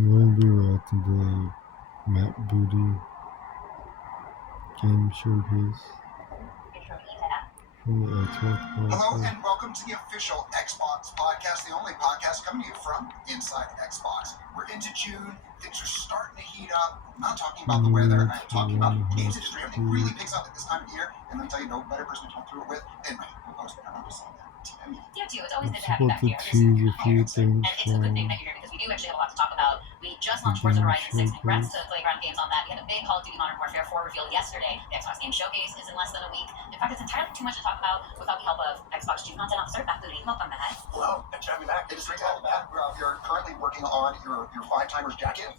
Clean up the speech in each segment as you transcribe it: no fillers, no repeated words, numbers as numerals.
We're at the Map Booty game showcase from the Xbox Hello podcast. and welcome to the official Xbox podcast, the only podcast coming to you from inside Xbox. We're into June, things are starting to heat up. I'm not talking about the weather, I'm talking about the games industry. Everything really picks up at this time of year, and let me tell you, no better person to talk through it with than my co-host. I'm just saying that. Timmy. You too. It's always I'm good to have you supposed back to here. choose a few things And it's a good thing from that you're here because we do actually have a lot to talk about. We just the launched Forza game Horizon 6. Congrats showcase. to Playground Games on that. We had a big Call of Duty Modern Warfare 4 reveal yesterday. The Xbox Game Showcase is in less than a week. In fact, it's entirely too much to talk about without the help of Xbox Chief Content Officer, Beth Booty. Welcome, Matt. Hello, thanks for having me back. It is great to have you back. You're currently working on your five timers jacket,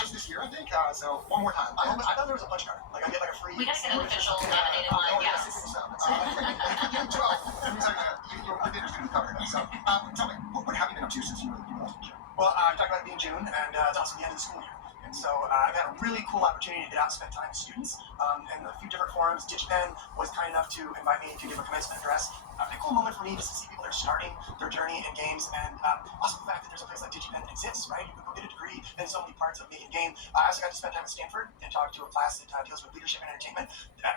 just this year, I think. So one more time. I thought there was a punch card. Like I get like a free. We gotta get an official laminated one. Yes. 12. Let me tell you that your dinner's going to be covered. So tell me, what have you been up to since you lost the show? Well, I talked about it being June, and it's also the end of the school year. And so I've had a really cool opportunity to get out and spend time with students in a few different forums. DigiPen was kind enough to invite me to give a commencement address. A cool moment for me just to see people that are starting their journey in games, and also the fact that there's a place like DigiPen that exists, right? You can go get a degree in so many parts of making game. I also got to spend time at Stanford and talk to a class that deals with leadership and entertainment.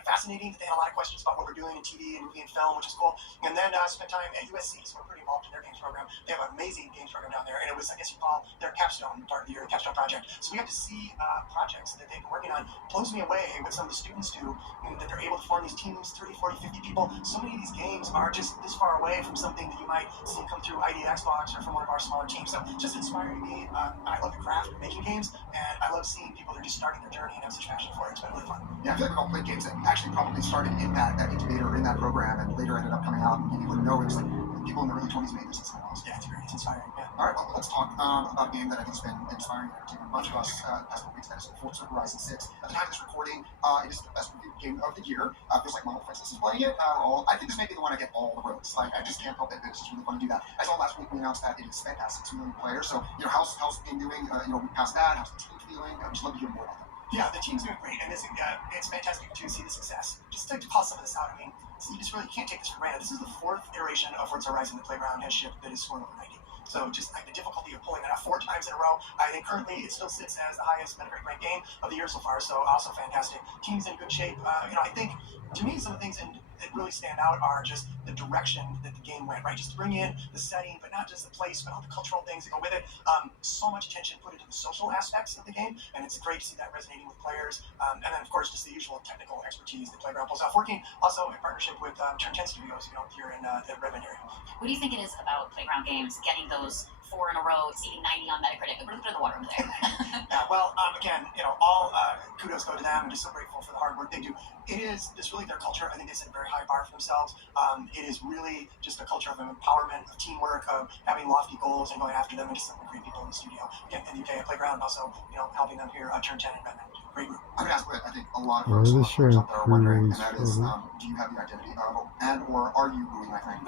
Fascinating that they had a lot of questions about what we're doing in TV and movie and film, which is cool. And then spent time at USC, so we're pretty involved in their games program. They have an amazing games program down there, and it was, I guess you call their capstone part of the year, the capstone project. So we got to see projects that they've been working on. Blows me away what some of the students do, that they're able to form these teams, 30, 40, 50 people. So many of these games are just this far away from something that you might see come through ID Xbox or from one of our smaller teams. So just inspiring me. I love the craft of making games, and I love seeing people that are just starting their journey and have such passion for it. It's been really fun. Yeah, I feel like we've all played games that actually probably started in that incubator, in that program, and later ended up coming out, and you wouldn't know it was like people in the early 20s made this. It's kind of awesome. Yeah, it's great. It's inspiring. Yeah. All right, well, let's talk about a game that I think has been inspiring and entertaining a bunch of us the past couple weeks. That is Forza Horizon 6. At the time of this recording, it is the best reviewed game of the year. Feels like my whole Princess is playing it. I think this may be the one I get all the votes. Like, I just can't help it. It's just really fun to do that. I saw last week we announced that it is fantastic, 2 million players. So, how's the game doing? We passed that. How's the team feeling? I'd just love to hear more about that. Yeah, the team's doing great, and it's fantastic to see the success. Just to call some of this out, I mean, you just really can't take this for granted. This is the 4th iteration of Forza Horizon that Playground has shipped that is scoring over 90. So just like the difficulty of pulling that out 4 times in a row. I think currently it still sits as the highest Metacritic ranked game of the year so far. So also fantastic. Team's in good shape. I think to me some of the things that really stand out are just the direction that the game went. Right, just to bring in the setting, but not just the place, but all the cultural things that go with it. So much attention put into the social aspects of the game, and it's great to see that resonating with players. And then of course just the usual technical expertise that Playground pulls off, working also in partnership with Turn 10 Studios, here in the Redmond area. What do you think it is about Playground Games getting those 4 in a row, exceeding 90 on Metacritic? We're looking at the water over there. Yeah, well, again, all kudos go to them. I'm just so grateful for the hard work they do. It is just really their culture. I think they set a very high bar for themselves. It is really just a culture of empowerment, of teamwork, of having lofty goals and going after them, and just some great people in the studio. Again, in the UK at Playground, also, helping them here at Turn 10 and Redmond. Great group. I'm going to ask what I think a lot of folks out there are wondering, and that is, do you have the identity of, or are you booing my thing?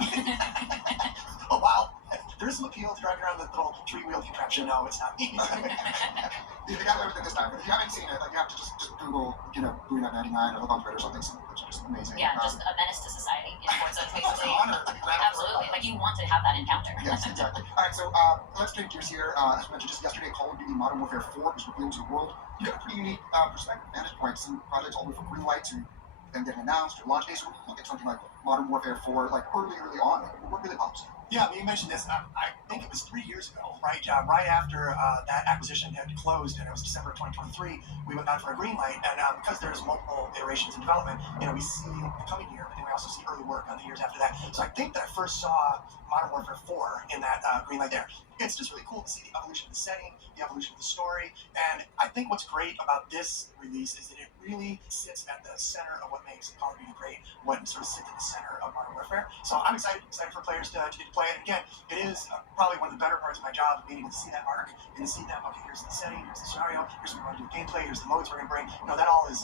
Oh, wow. There is some appeal to driving around the little 3-wheel contraption. No, it's not me. You got everything this time. But if you haven't seen it, you have to just Google, Bowie 99 or look on Twitter or something. So it's just amazing. Yeah, just a menace to society in Forza. It's an honor to be grabbed. Absolutely. Like you want to have that encounter. Yes, exactly. All right, so let's change gears here. As we mentioned just yesterday, Call of Duty Modern Warfare 4 was revealed to the world. You got a pretty unique perspective, vantage point. Some projects all the way from greenlight to them getting announced or launch days. So we look at something like Modern Warfare 4, like early on. What really pops? Yeah, you mentioned this. I think it was 3 years ago, right? Right after that acquisition had closed, and it was December of 2023, we went out for a green light, and because there's multiple iterations in development, we see the coming year, but then we also see early work on the years after that. So I think that I first saw Modern Warfare 4 in that green light there. It's just really cool to see the evolution of the setting, the evolution of the story, and I think what's great about this release is that it really sits at the center of what makes Call of Duty great, what sort of sits at the center of Modern Warfare. So I'm excited for players to get to play it. And again, it is probably one of the better parts of my job, being able to see that arc and to see them, okay, here's the setting, here's the scenario, here's what we're going to do with gameplay, here's the modes we're going to bring. That all is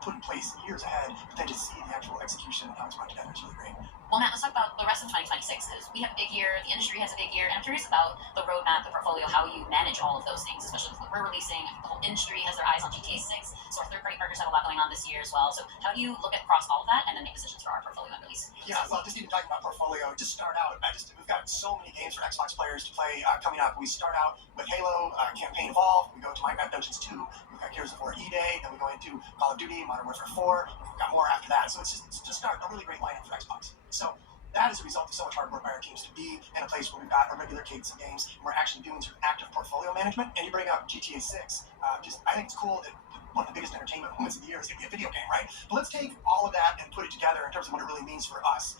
put in place years ahead, but then to see the actual execution and how it's brought together is really great. Well, Matt, let's talk about the rest of 2026 because we have a big year, the industry has a big year, and I'm curious about the roadmap, the portfolio, how you manage all of those things, especially with what we're releasing. I think the whole industry has their eyes on GTA 6, so our third-party partners have a lot going on this year as well. So how do you look across all of that and then make decisions for our portfolio and release? Yeah, well, just even talking about portfolio, to start out, we've got so many games for Xbox players to play coming up. We start out with Halo, Campaign Evolved, we go to Minecraft Dungeons 2, we've got Gears of War E-Day, then we go into Call of Duty, Modern Warfare 4, and we've got more after that. So it's to start a really great lineup for Xbox. So that is a result of so much hard work by our teams to be in a place where we've got a regular cadence of games and we're actually doing sort of active portfolio management. And you bring up GTA 6. I think it's cool that one of the biggest entertainment moments of the year is going to be a video game, right? But let's take all of that and put it together in terms of what it really means for us.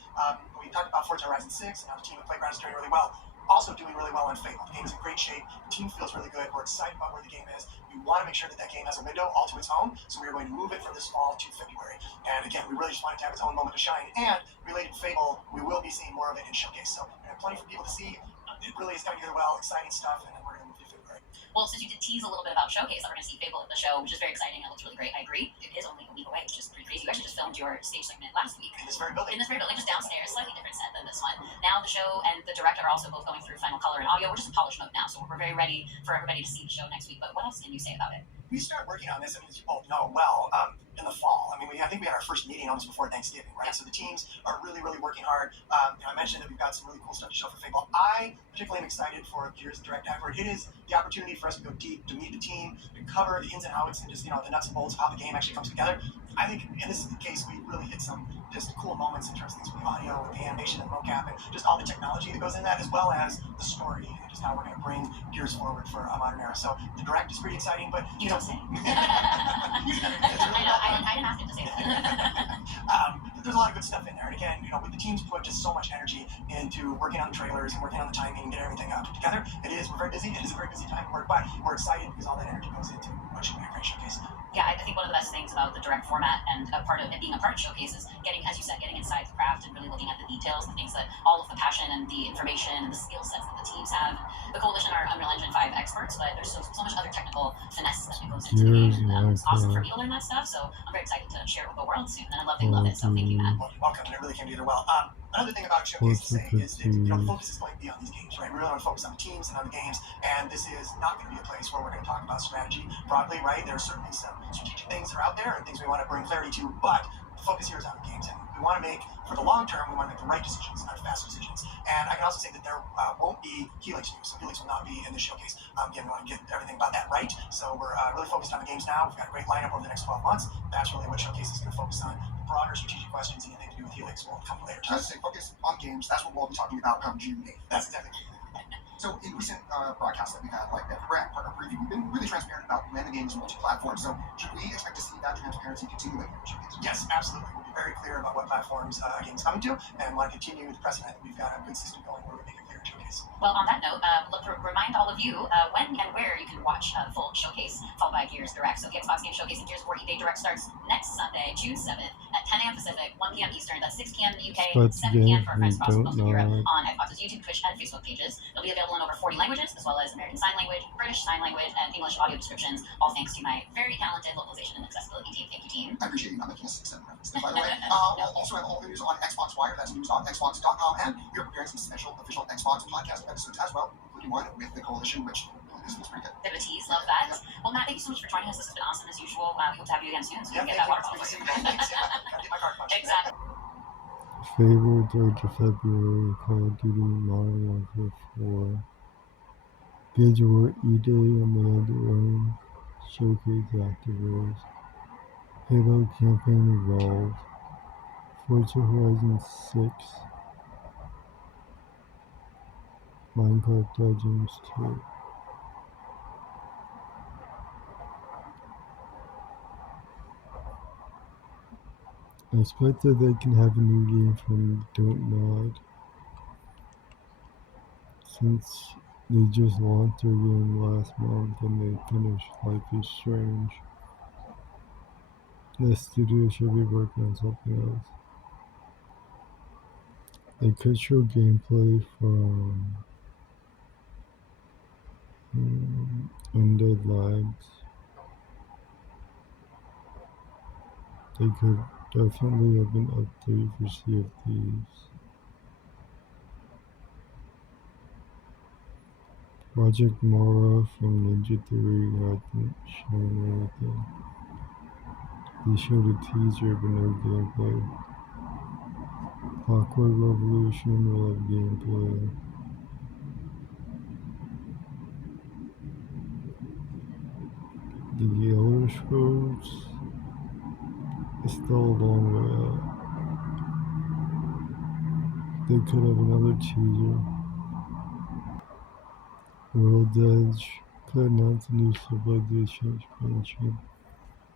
We talked about Forza Horizon 6, and now the team at Playground is doing really well. Also doing really well on Fable. The game is in great shape. The team feels really good. We're excited about where the game is. We want to make sure that that game has a window all to its own, so we are going to move it from this fall to February. And again, we really just want it to have its own moment to shine. And related to Fable, we will be seeing more of it in Showcase. So we have plenty for people to see. It really is coming together well, exciting stuff, and then we're going to move to February. Well, since you did tease a little bit about Showcase, that we're going to see Fable at the show, which is very exciting. It looks really great. I agree. It is only a week away, which is pretty crazy. You actually just filmed your stage segment last week. In this very building. In this very building, just downstairs, slightly different set than this one. Now the show and the director are also both going through final color and audio. We're just in polish mode now, so we're very ready for everybody to see the show next week. But what else can you say about it? We start working on this, I mean, as you both know well, in the fall. I mean, I think we had our first meeting almost before Thanksgiving, right? So the teams are really, really working hard. I mentioned that we've got some really cool stuff to show for Fable. I particularly am excited for Gears Direct Effort. It is the opportunity for us to go deep, to meet the team, to cover the ins and outs and just, the nuts and bolts of how the game actually comes together. I think in this case, we really hit some just cool moments in terms of things with the audio, with the animation and mocap, and just all the technology that goes in that, as well as the story and just how we're going to bring Gears forward for a modern era. So the direct is pretty exciting, but You don't say. I know. I didn't ask him to say that. There's a lot of good stuff in there. And again, with the teams put just so much energy into working on the trailers and working on the timing and getting everything put together. We're very busy. It is a very busy time of work, but we're excited because all that energy goes into what should be a great showcase. Yeah, I think one of the best things about the direct format and being a part of Showcase is getting, as you said, getting inside the craft and really looking at the details, the things that all of the passion and the information and the skill sets that the teams have. The Coalition are Unreal Engine 5 experts, but there's so much other technical finesse that goes into the game. And it's awesome for me to learn that stuff, so I'm very excited to share it with the world soon. And I love they love it, so thank you, Matt. Well, you're welcome, and it really came together well. Another thing about Showcase to say is that the focus is going to be on these games, right? We really want to focus on the teams and on the games, and this is not going to be a place where we're going to talk about strategy broadly, right? There's certainly some strategic things that are out there and things we want to bring clarity to, but the focus here is on the games, and we want to make, for the long term, we want to make the right decisions, not fast decisions. And I can also say that there won't be Helix news, so Helix will not be in the showcase. Again, we want to get everything about that right, so we're really focused on the games now. We've got a great lineup over the next 12 months. That's really what Showcase is going to focus on. The broader strategic questions, anything to do with Helix will come later. I would say focus on games. That's what we'll be talking about come June 8th. That's exactly. So in recent broadcasts that we've had, like the brand partner preview, we've been really transparent about when the game is multi-platform. So should we expect to see that transparency continuing in Showcase? Yes, absolutely. We'll be very clear about what platforms a game is coming to, and want to continue the precedent that we've got a good system going where we make it clear in Showcase. Well, on that note, remind all of you when and where you can watch the full Showcase, followed by Gears Direct. So the Xbox Game Showcase and Gears of War E-Day Direct starts next Sunday, June 7th at 10 a.m. Pacific, 1 p.m. Eastern. That's 6 p.m. in the UK, 7 p.m. for our friends across most of Europe on Xbox's YouTube, Twitch, and Facebook pages. They'll be available in over 40 languages, as well as American Sign Language, British Sign Language, and English audio descriptions, all thanks to my very talented localization and accessibility team. Thank you, team. I appreciate you not making a 6-7 reference. And by the way, we'll also have all the news on Xbox Wire. That's news.xbox.com. And we are preparing some special official Xbox podcast episodes as well, including one with the Coalition, which is pretty good. Bit of a tease, love that. Well, Matt, thank you so much for joining us. This has been awesome as usual. We hope to have you again soon so we can get that water bottle. Exactly. Fable 3rd of February, Call of Duty Modern Warfare 4, Gears of War E-Day and Mandalorian Showcase Activities, Halo Campaign Evolved, Forza Horizon 6, Minecraft Dungeons 2. I expect that they can have a new game from Don't Nod, since they just launched their game last month and they finished Life is Strange. The studio should be working on something else. They could show gameplay from Undead Labs. They could definitely have an update for Sea of Thieves. Project Mara from Ninja Theory hadn't shown anything. They showed a teaser but no gameplay. Clockwork Revolution will have gameplay. The Elder Scrolls is still a long way out. They could have another teaser. World Edge could announce a new Civilization expansion.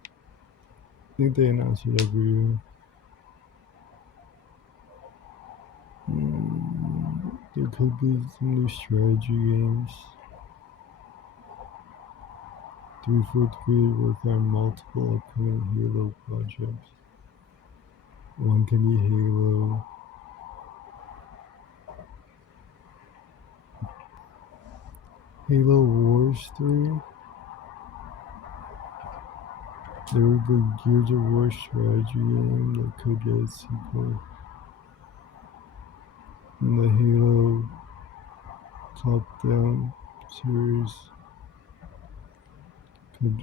I think they announce it every year. There could be some new strategy games. 343 work on multiple upcoming Halo projects. One can be Halo Wars 3. There was the Gears of War strategy game that could get a sequel. And the Halo top-down series could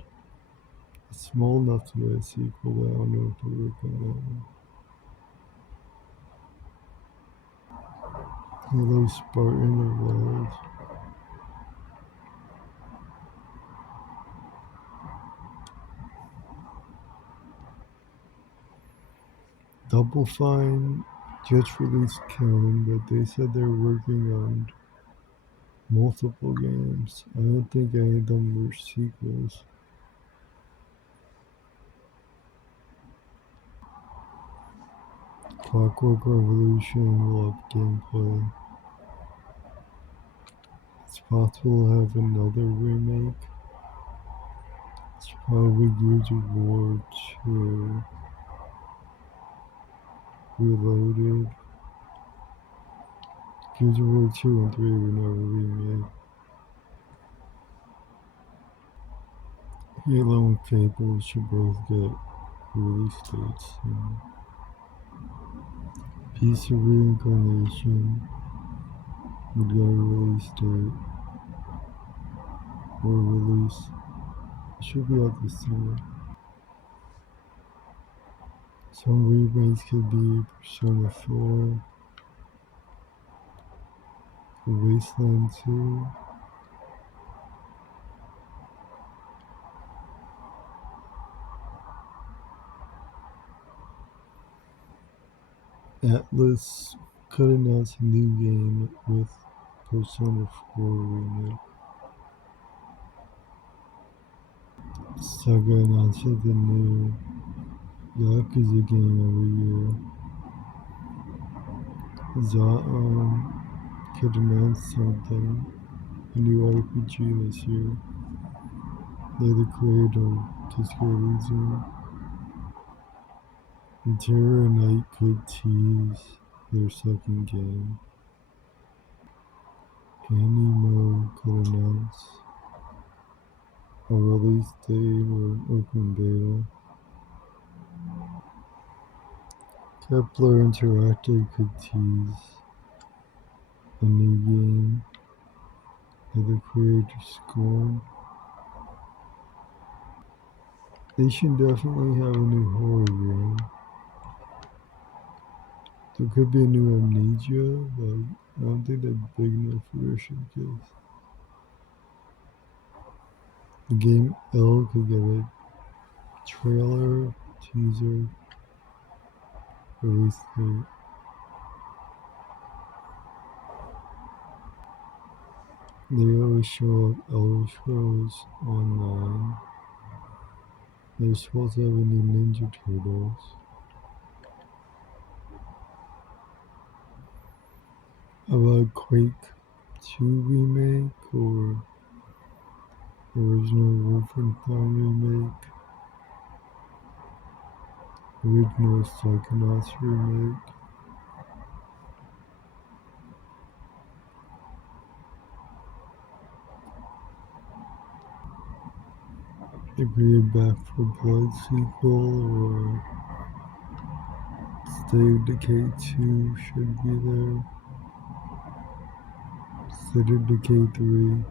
it's small enough to get a sequel, but I don't know if they're working on that one. Halo Spartan Evolved. Double Fine just released Kiln, but they said they're working on multiple games. I don't think any of them were sequels. Clockwork Revolution will have gameplay. It's possible to have another remake. It's probably Gears of War 2 Reloaded. Gears of War 2 and 3 were never remade. Halo and Fable should both get release dates soon. Piece of Reincarnation would get a release date or release. It should be out this summer. Some remakes could be Persona 4, Wasteland 2, Atlas could announce a new game with Persona 4 remake. Sega announces the new Yakuza game every year. Zaon could announce something, a new RPG this year. They're the creator of Disco Elysium. And Terror Knight could tease their second game. Animo could announce a release date or an open beta. Kepler Interactive could tease a new game that the creator scorned. They should definitely have a new horror game. There could be a new Amnesia, but I don't think that's big enough for their showcase. The game L could get a trailer, teaser, release date. They always show up Elder Scrolls Online. They're supposed to have a new Ninja Turtles. About Quake 2 remake or original Wolfenstein remake, original Psychonauts remake. They bring it back for Blood sequel or State of Decay 2 should be there. State of Decay 3.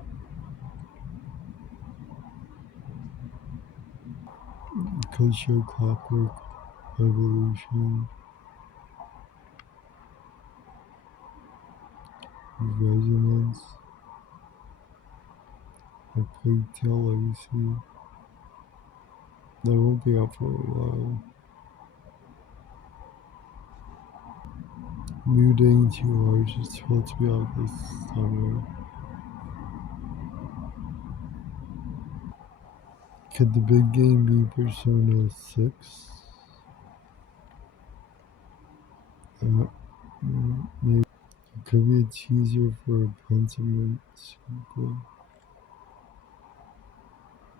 Could show Clockwork Revolution. Resonance. A Plague Tale Legacy. That won't be out for a while. Mutating 2 Hours is supposed to be out this summer. Could the big game be Persona 6? Maybe. It could be a teaser for a Pentiment sequel.